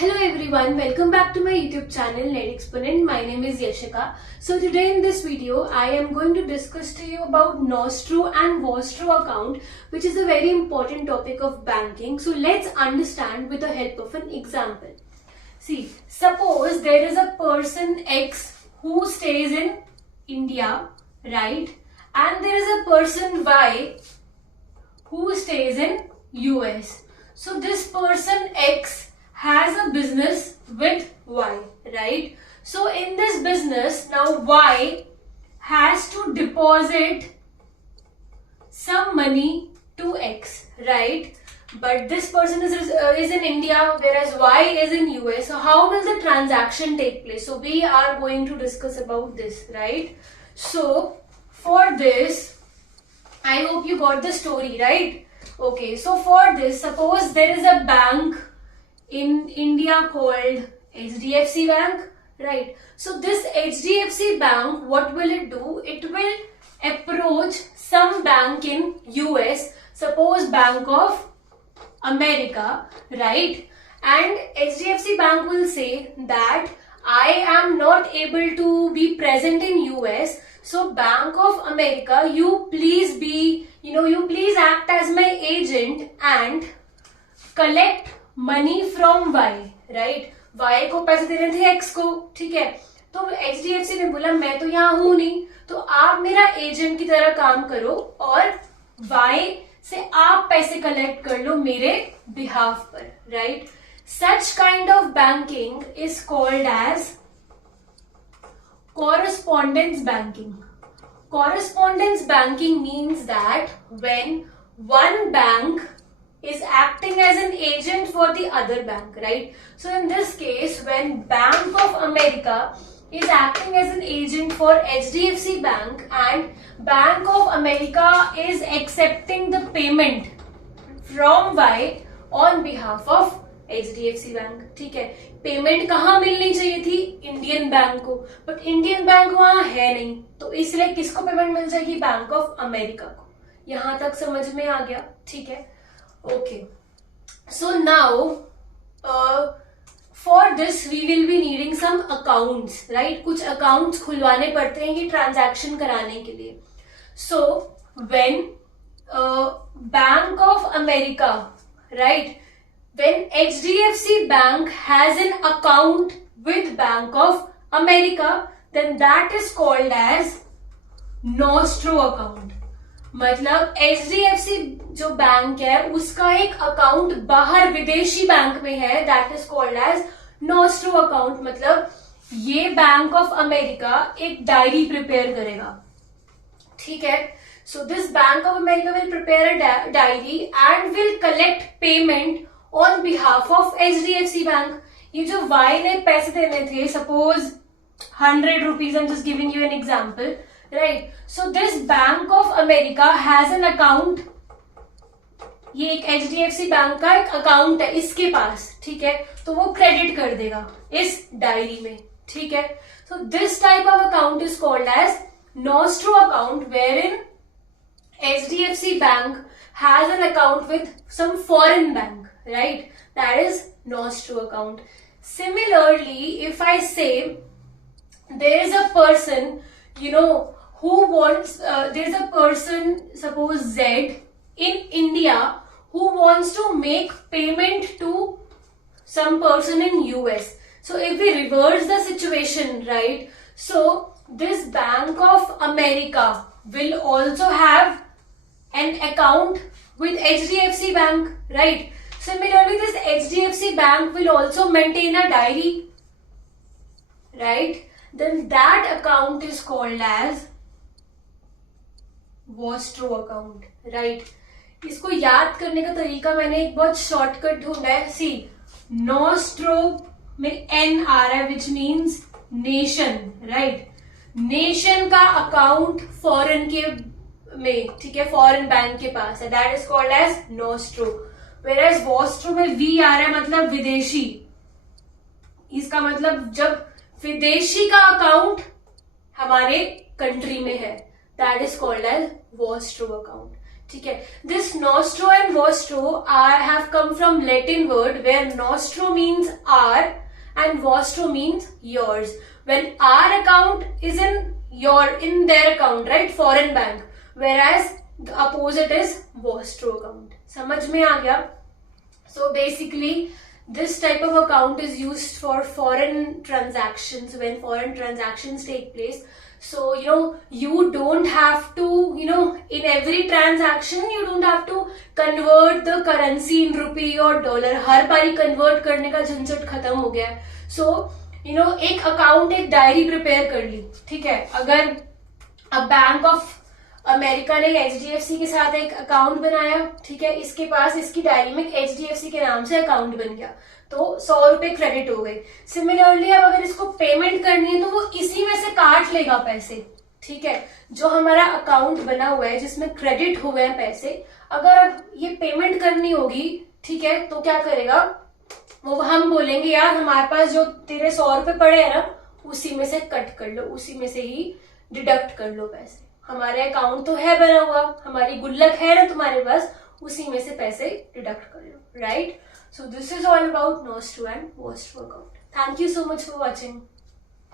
Hello everyone, welcome back to my YouTube channel Net Exponent. My name is Yashika. So today in this video, I am going to discuss to you about Nostro and Vostro account, which is a very important topic of banking. So let's understand with the help of an example. See, suppose there is a person X who stays in India, right? And there is a person Y who stays in US. So this person X has a business with Y, right? So in this business, now Y has to deposit some money to X, right? But this person is in India, whereas Y is in US. So how does the transaction take place? So we are going to discuss about this, right? So for this, I hope you got the story, right? Okay, so for this, suppose there is a bank in India called HDFC Bank, right? So this HDFC Bank, what will it do? It will approach some bank in US, suppose Bank of America, right? And HDFC Bank will say that I am not able to be present in US, so Bank of America, you please act as my agent and collect money from Y, right? Y को पैसे देने थे x को, ठीक है? तो HDFC ने बोला मैं तो यहाँ हूं नहीं, तो आप मेरा एजेंट की तरह काम करो और वाई से आप पैसे कलेक्ट कर लो मेरे बिहाफ पर, right? Such kind of banking is called as correspondence banking. Correspondence banking means that when one bank is acting as an agent for the other bank, right? So in this case, when Bank of America is acting as an agent for HDFC Bank and Bank of America is accepting the payment from Y on behalf of HDFC Bank, ठीक है? Payment कहाँ मिलनी चाहिए थी? Indian bank को, but Indian bank वहां है नहीं, तो इसलिए किसको पेमेंट मिल जाएगी? बैंक ऑफ अमेरिका को। यहां तक समझ में आ गया, ठीक है? Okay, so now for this we will be needing some accounts, right? कुछ accounts खुलवाने पड़ते हैं ये transaction कराने के लिए. So when Bank of America, right? When HDFC Bank has an account with Bank of America, then that is called as Nostro account. मतलब HDFC जो बैंक है उसका एक अकाउंट बाहर विदेशी बैंक में है, that is called as nostro account. मतलब ये बैंक ऑफ अमेरिका एक डायरी प्रिपेयर करेगा, ठीक है? So this bank of America will prepare a diary and will collect payment on behalf of HDFC bank. ये जो वाई ने पैसे देने थे, suppose 100 rupees, I am just giving you an example, right? So this bank of America has an account. ये एक HDFC bank का एक अकाउंट है इसके पास, ठीक है? तो वो क्रेडिट कर देगा इस डायरी में, ठीक है? So this type of account is called as nostro account, where in HDFC bank has an account with some foreign bank, right? That is nostro account. Similarly, if I say there is a person, who wants, there's a person, suppose Z, in India who wants to make payment to some person in US. So if we reverse the situation, right? So this Bank of America will also have an account with HDFC Bank, right? Similarly, this HDFC Bank will also maintain a diary, right? Then that account is called as Vostro account, right? इसको याद करने का तरीका मैंने एक बहुत shortcut ढूंढा है. सी, नॉस्ट्रो में N आ रहा है, which means nation, right? Nation का अकाउंट फॉरेन के में, ठीक है? फॉरेन बैंक के पास है, that is called as nostro. Whereas vostro में V आ रहा है, मतलब विदेशी. इसका मतलब जब विदेशी का अकाउंट हमारे कंट्री में है, that is called as vostro account, ठीक है. This nostro and vostro are have come from Latin word where nostro means our and vostro means yours. When our account is in their account, right, foreign bank, whereas the opposite is vostro account. समझ में आ गया? So basically this type of account is used for foreign transactions, when foreign transactions take place. So you don't have to, in every transaction you don't have to convert the currency in rupee or dollar. हर बारी convert करने का झंझट खत्म हो गया है. So एक account, एक डायरी प्रिपेयर कर ली, ठीक है. अगर अब बैंक ऑफ अमेरिका ने HDFC के साथ एक अकाउंट बनाया, ठीक है, इसके पास इसकी डायरी में HDFC के नाम से अकाउंट बन गया, तो 100 रुपए क्रेडिट हो गए. सिमिलरली अब अगर इसको पेमेंट करनी है तो वो इसी में से काट लेगा पैसे, ठीक है. जो हमारा अकाउंट बना हुआ है जिसमें क्रेडिट हो गए हैं पैसे, अगर अब ये पेमेंट करनी होगी, ठीक है, तो क्या करेगा वो, हम बोलेंगे यार हमारे पास जो तेरे 100 रुपए पड़े हैं ना, उसी में से कट कर लो, उसी में से ही डिडक्ट कर लो पैसे. हमारे अकाउंट तो है बना हुआ, हमारी गुल्लक है ना तुम्हारे पास, उसी में से पैसे डिडक्ट कर लो, right. So this is all about nostro and vostro account. Thank you so much for watching.